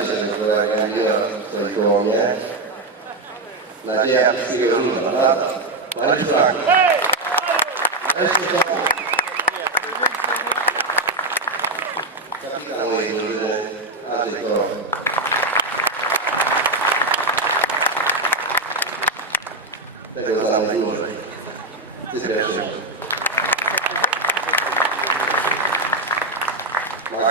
piace migliorare la mia ragione, la mia figurina, la mia franca. Adesso siamo capitano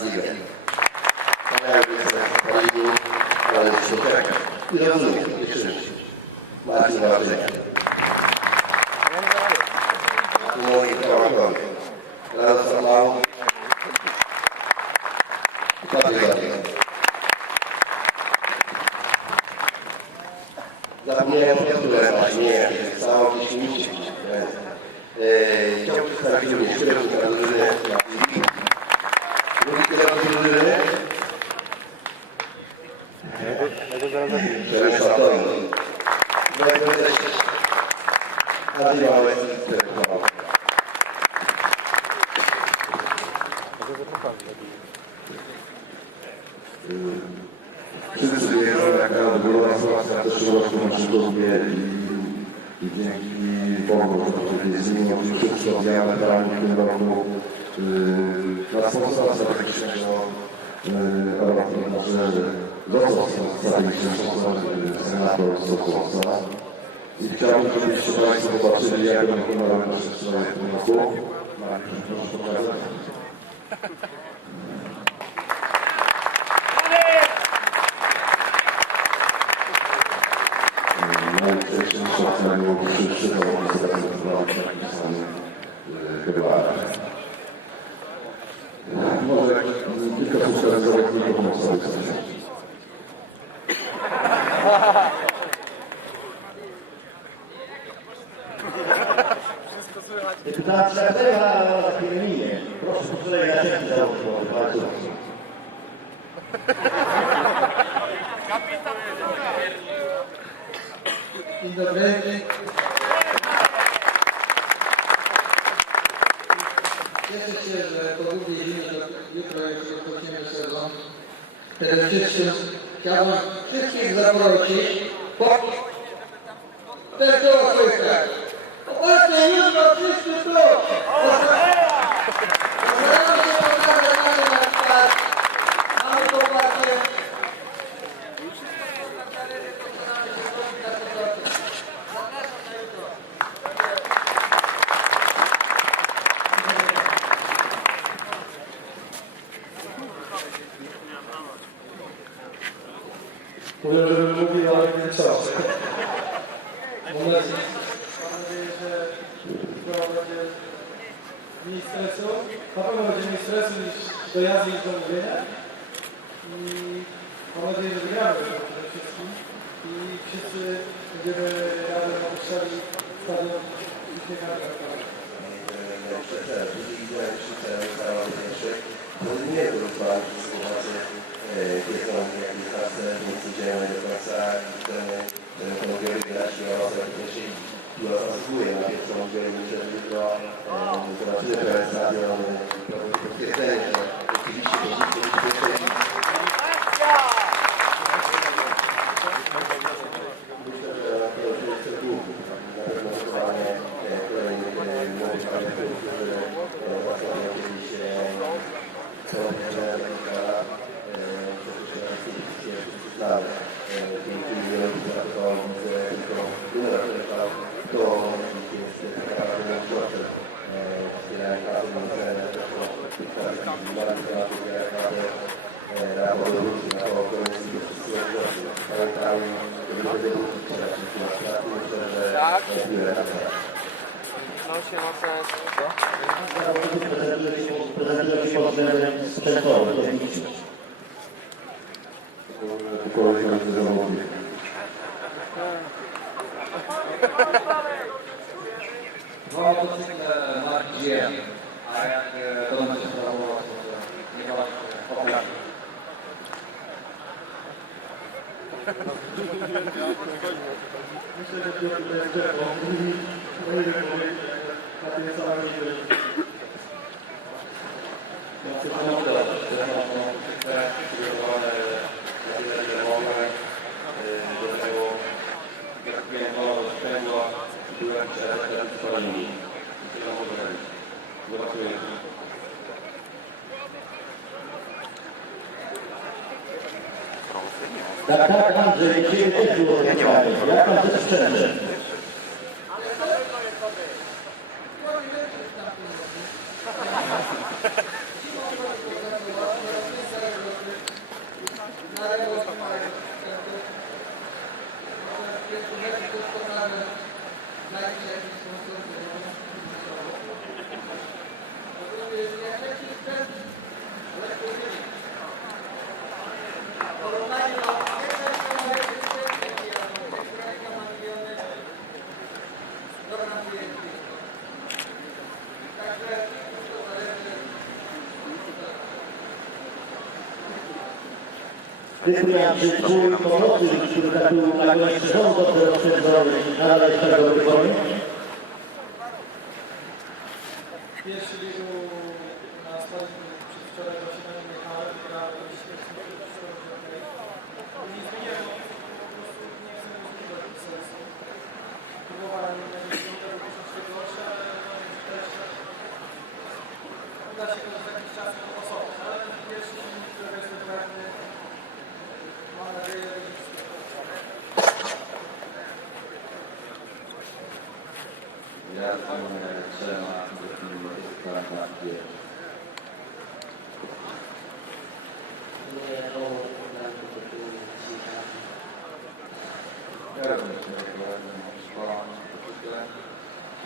di dire ale się czeka. I rozumiem, nie krzycz. Marcin Wawrzyk. Mój kołakon. Radosław Mał. Patryk Wadek. Zapomniałem Piotrę właśnie, nie wiem, cało gdzieś mi Chciałbym przedstawić również. Drugi Andrzej Małek. Wszyscy wiedzą, jaka była sytuacja w zeszłym roku na Krzyżównie i, i dzięki Bogu, który zmienił wszystko zmianę prawa w tym roku yy, na sponsorstwa strategicznego yy, Europy Marzerzy został strategicznym sponsorem senator Sokołowca. I chciałbym, żebyście Państwo zobaczyli, jak będą wyglądały nasze stroje w. Mariusz, proszę pokazać. najwcześniejszy ocenił przyszłego zaprezentował taki sam chyba. Dobry. Cieszę się, że po długiej sezon. Chciałbym wszystkich zaprosić. Mówią, żebym mówił, ale nie. Mam nadzieję, że jutro będzie mniej stresu. Na pewno będzie mniej stresu niż do jazdy i do mówienia. I mam nadzieję, że wygramy to przede wszystkim. I wszyscy będziemy razem opuszczali stadion i biegamy. Nie wiem, rozmawiać sytuację, kiedy są jakieś prace, więc idziemy do końca i chcemy, żeby panowie wygrać i oraz pierwszej i zasługuje na pierwszą grę, myślę, że jutro e, zobaczymy pełen stadion, e, potwierdzenie, że rzeczywiście będziecie mieć pierwszej Myślę, że na pewno to jest klub, na pewno wychowanie e, kolejnych e, młodych talentów, którzy e, właśnie kiedyś e, są kilka lat, e, przecież na wszystkie wszyscy znamy. E, Dzięki milionowi za to widzę tylko numer telefon, to jest taka naprawdę możliwość wspierania kasy, możemy też bardzo jak naprawdę na podróży, na okolicy, wszystkie możliwości. Pamiętam, że będę był myślę, że miłe na Prezentuję się każdy zawodnik. Dwa motocykle marki GM, a jak to nie to jest. Tak, tak, Andrzej, dzisiaj też było spotkanie. Jak tam ze sprzętem? Cyprian, czy twój pomocnik, który tak był na koniec sezonu dobrze rozpędzony, nadal jest tak dobry formy? Pierwszy ligu na stadion przedwczoraj właśnie na nim jechałem, grałem do śmierci, nie zmieniłem, po prostu nie chcę używać tych sensu. Próbowałem jakieś drugiego troszeczkę gorsze, ale no, też uda się to za jakiś czas popasować, ale ten pierwszy silnik, którego jestem pewny, mam nadzieję, że będzie wszystko Ja tam trzema na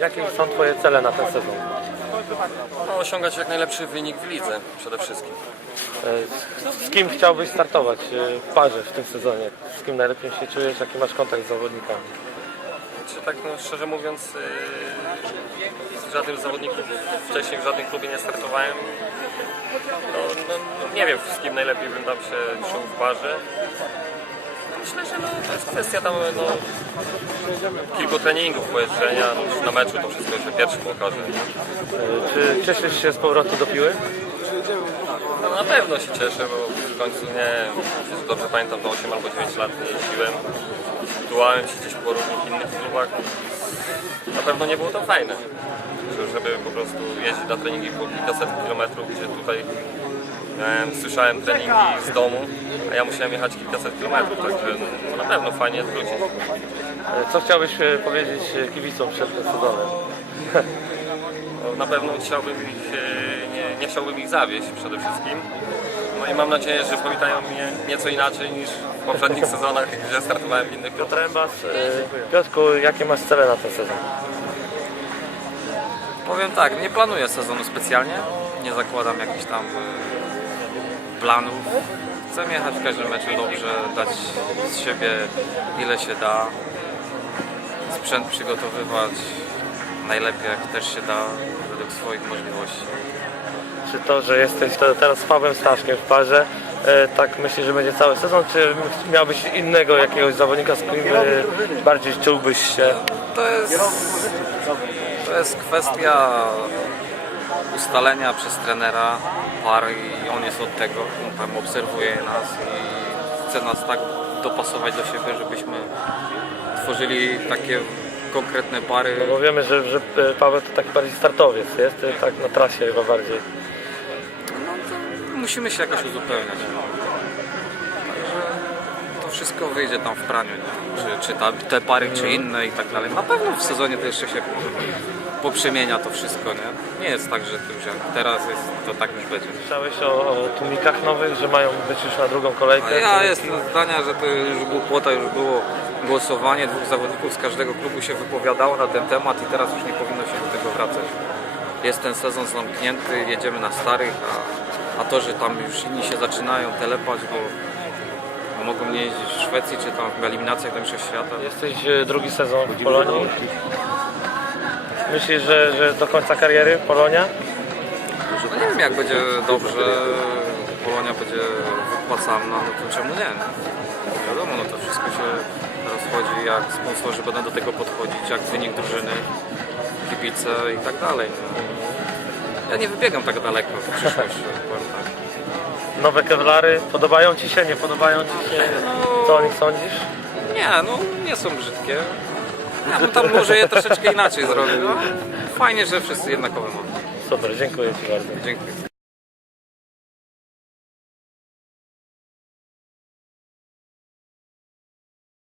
jakie są Twoje cele na ten sezon? No, osiągać jak najlepszy wynik w lidze przede wszystkim. Y, Z kim chciałbyś startować y, w parze w tym sezonie? Z kim najlepiej się czujesz? Jaki masz kontakt z zawodnikami? Czy tak no, szczerze mówiąc, z żadnym z zawodników wcześniej w żadnym klubie nie startowałem. No, no, no, nie wiem z kim najlepiej bym tam się czuł w barze. Myślę, że no, to jest kwestia tam no, kilku treningów, pojeżdżenia. Na meczu to wszystko się pierwszy pokaże. Czy cieszysz się z powrotu do piły? No, na pewno się cieszę, bo w końcu nie, dobrze pamiętam, to 8 albo 9 lat nie jeździłem. Byłem się gdzieś po różnych innych klubach. Na pewno nie było to fajne, że- żeby po prostu jeździć na treningi po kilkaset kilometrów, gdzie tutaj miałem, słyszałem treningi z domu, a ja musiałem jechać kilkaset kilometrów, także no, na pewno fajnie jest wrócić. Y, Co chciałbyś y, powiedzieć y, kibicom przed tym sezonem? No, na pewno chciałbym ich, e, nie, nie chciałbym ich zawieść przede wszystkim. No i mam nadzieję, że powitają mnie nieco inaczej niż w poprzednich sezonach, gdzie startowałem w innych klubach. Trębas, Piotrku, jakie masz cele na ten sezon? Powiem tak, nie planuję sezonu specjalnie, nie zakładam jakichś tam e, planów. Chcę jechać w każdym meczu dobrze, dać z siebie ile się da, sprzęt przygotowywać najlepiej jak też się da według swoich możliwości. Czy to, że jesteś te- teraz z Pawłem Staszkiem w parze, y, tak myślisz, że będzie cały sezon, czy miałbyś innego jakiegoś zawodnika, z którym y, bardziej czułbyś się? To jest, to jest kwestia ustalenia przez trenera par i on jest od tego, on tam obserwuje nas i chce nas tak dopasować do siebie, żebyśmy tworzyli takie konkretne pary. No bo wiemy, że, że e, Paweł to taki bardziej startowiec jest, tak na trasie chyba bardziej. No to musimy się jakoś uzupełniać. Także to wszystko wyjdzie tam w praniu, czy, czy ta, te pary, czy inne i tak dalej. Na pewno w sezonie to jeszcze się poprzemienia to wszystko, nie? Nie jest tak, że to już jak teraz jest, to tak już będzie. Słyszałeś o, o tłumikach nowych, że mają być już na drugą A kolejkę? ja jestem zdania, że to już głupota, już było głosowanie, dwóch zawodników z każdego klubu się wypowiadało na ten temat i teraz już nie powinno się do tego wracać. Jest ten sezon zamknięty, jedziemy na starych, a, a to, że tam już inni się zaczynają telepać, bo mogą nie jeździć w Szwecji czy tam w eliminacjach do Mistrzostw Świata. Jesteś e, drugi sezon w Polonii. Myślisz, że, że do końca kariery Polonia? No nie wiem, jak będzie dobrze, Polonia będzie wypłacalna, no to czemu nie? Wiadomo, no to wszystko się rozchodzi, jak sponsorzy będą do tego podchodzić, jak wynik drużyny, kibice i tak dalej. No. Ja nie wybiegam tak daleko w przyszłość. powiem tak. Nowe kewlary podobają Ci się, nie podobają Ci się? Co o nich sądzisz? Nie, no nie są brzydkie. Bym tam może je troszeczkę inaczej zrobił. No, fajnie, że wszyscy jednakowe mamy. Super, dziękuję Ci bardzo. Dziękuję.